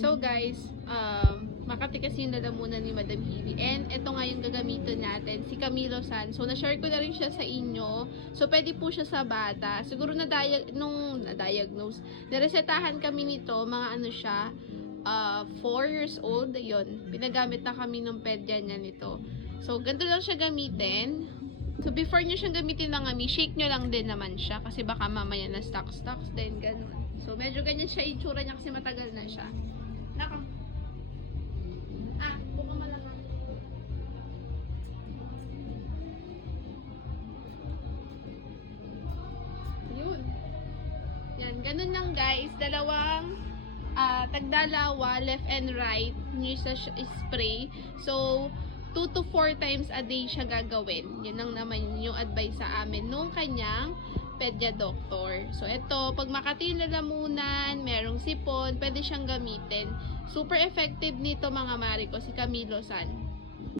So guys, Makati kasi yung lalamunan ni Madam Hili. And ito nga yung gagamitin natin, si Camilo San. So na-share ko na rin siya sa inyo. So pwede po siya sa bata. Siguro na-diagnose. Naresetahan kami nito, mga ano siya, 4 years old. Ayun, pinagamit na kami ng pedya niya nito. So ganito lang siya gamitin. So before nyo siyang gamitin ng shake nyo lang din naman siya. Kasi baka mamaya na stocks din, ganun. So medyo ganyan siya itsura niya kasi matagal na siya. Naka. Buka mo lang. Yun. Yan, ganun lang guys. Dalawang tagdalawa, left and right, nyo sa spray. So, 2 to 4 times a day siya gagawin. Yan lang naman yung advice sa amin nung kanyang pedya doctor. So, ito, pag Makati lalamunan, merong sipon, pwede siyang gamitin. Super effective nito mga mari ko, si Camilo San.